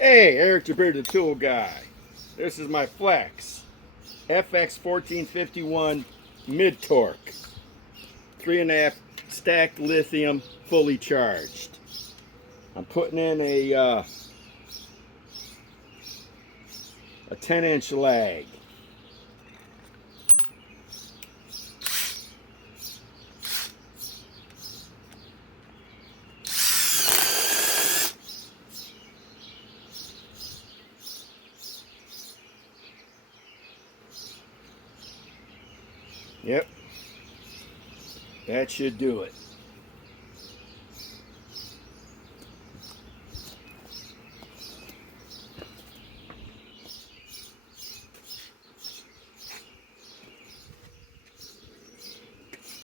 Hey, Eric DeBeer, the tool guy. This is my Flex FX1451 mid torque, 3.5 stacked lithium, fully charged. I'm putting in a 10-inch lag. Yep, that should do it.